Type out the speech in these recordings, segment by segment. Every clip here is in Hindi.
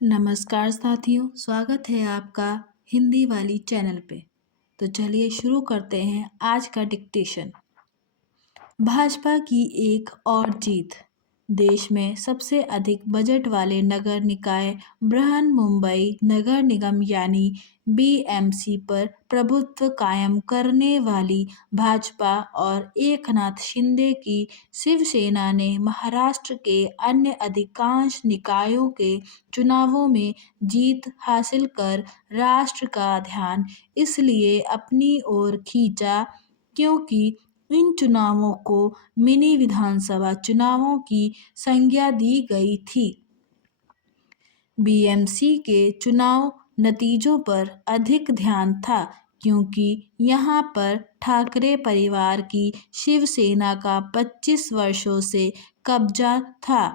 नमस्कार साथियों, स्वागत है आपका हिंदी वाली चैनल पे। तो चलिए शुरू करते हैं आज का डिक्टेशन। भाजपा की एक और जीत। देश में सबसे अधिक बजट वाले नगर निकाय बृहन्मुंबई नगर निगम यानी बीएमसी पर प्रभुत्व कायम करने वाली भाजपा और एकनाथ शिंदे की शिवसेना ने महाराष्ट्र के अन्य अधिकांश निकायों के चुनावों में जीत हासिल कर राष्ट्र का ध्यान इसलिए अपनी ओर खींचा क्योंकि इन चुनावों को मिनी विधानसभा चुनावों की संज्ञा दी गई थी। बीएमसी के चुनाव नतीजों पर अधिक ध्यान था क्योंकि यहां पर ठाकरे परिवार की शिवसेना का 25 वर्षों से कब्जा था।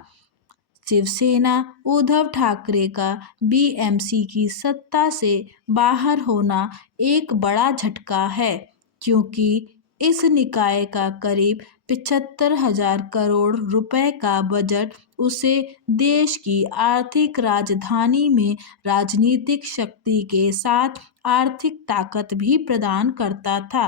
शिवसेना उद्धव ठाकरे का बीएमसी की सत्ता से बाहर होना एक बड़ा झटका है क्योंकि इस निकाय का करीब 75,000 करोड़ रुपए का बजट उसे देश की आर्थिक राजधानी में राजनीतिक शक्ति के साथ आर्थिक ताकत भी प्रदान करता था।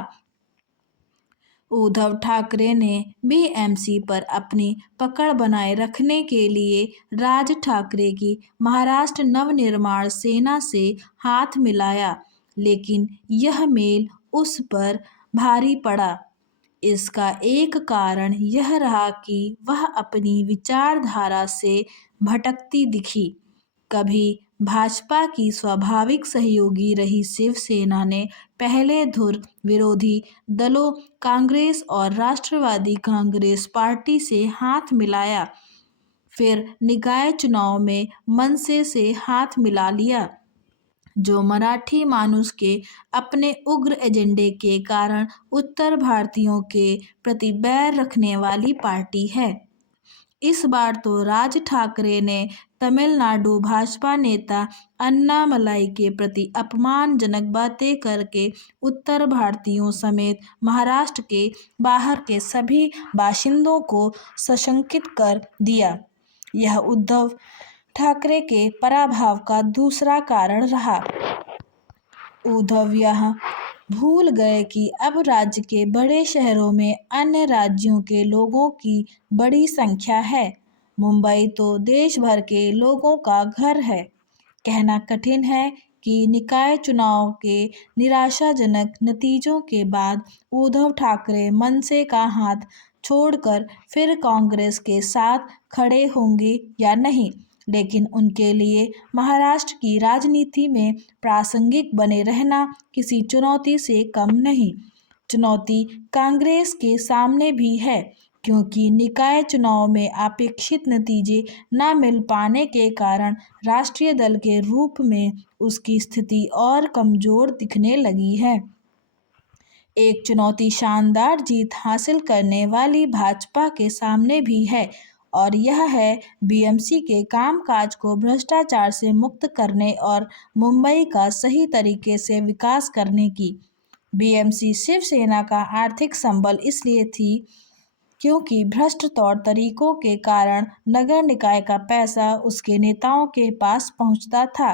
उद्धव ठाकरे ने बीएमसी पर अपनी पकड़ बनाए रखने के लिए राज ठाकरे की महाराष्ट्र नवनिर्माण सेना से हाथ मिलाया, लेकिन यह मेल उस पर भारी पड़ा। इसका एक कारण यह रहा कि वह अपनी विचारधारा से भटकती दिखी। कभी भाजपा की स्वाभाविक सहयोगी रही शिवसेना ने पहले धुर विरोधी दलों कांग्रेस और राष्ट्रवादी कांग्रेस पार्टी से हाथ मिलाया, फिर निकाय चुनाव में मनसे से हाथ मिला लिया, जो मराठी मानुस के अपने उग्र एजेंडे के कारण उत्तर भारतीयों के प्रति बैर रखने वाली पार्टी है। इस बार तो राज ठाकरे ने तमिलनाडु भाजपा नेता अन्नामलाई के प्रति अपमानजनक बातें करके उत्तर भारतीयों समेत महाराष्ट्र के बाहर के सभी बाशिंदों को सशंकित कर दिया। यह उद्धव ठाकरे के पराभव का दूसरा कारण रहा। उद्धव यह भूल गए कि अब राज्य के बड़े शहरों में अन्य राज्यों के लोगों की बड़ी संख्या है। मुंबई तो देश भर के लोगों का घर है। कहना कठिन है कि निकाय चुनाव के निराशाजनक नतीजों के बाद उद्धव ठाकरे मनसे का हाथ छोड़कर फिर कांग्रेस के साथ खड़े होंगे या नहीं, लेकिन उनके लिए महाराष्ट्र की राजनीति में प्रासंगिक बने रहना किसी चुनौती से कम नहीं। चुनौती कांग्रेस के सामने भी है क्योंकि निकाय चुनाव में अपेक्षित नतीजे न मिल पाने के कारण राष्ट्रीय दल के रूप में उसकी स्थिति और कमजोर दिखने लगी है। एक चुनौती शानदार जीत हासिल करने वाली भाजपा के सामने भी है और यह है बीएमसी के कामकाज को भ्रष्टाचार से मुक्त करने और मुंबई का सही तरीके से विकास करने की। बीएमसी शिवसेना का आर्थिक संबल इसलिए थी क्योंकि भ्रष्ट तौर तरीकों के कारण नगर निकाय का पैसा उसके नेताओं के पास पहुंचता था।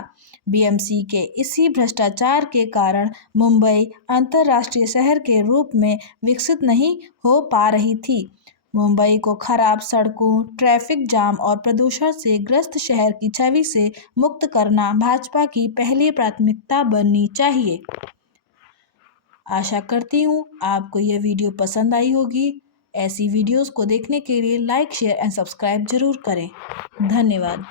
बीएमसी के इसी भ्रष्टाचार के कारण मुंबई अंतर्राष्ट्रीय शहर के रूप में विकसित नहीं हो पा रही थी। मुंबई को खराब सड़कों, ट्रैफिक जाम और प्रदूषण से ग्रस्त शहर की छवि से मुक्त करना भाजपा की पहली प्राथमिकता बननी चाहिए। आशा करती हूँ आपको यह वीडियो पसंद आई होगी। ऐसी वीडियोस को देखने के लिए लाइक, शेयर एंड सब्सक्राइब जरूर करें। धन्यवाद।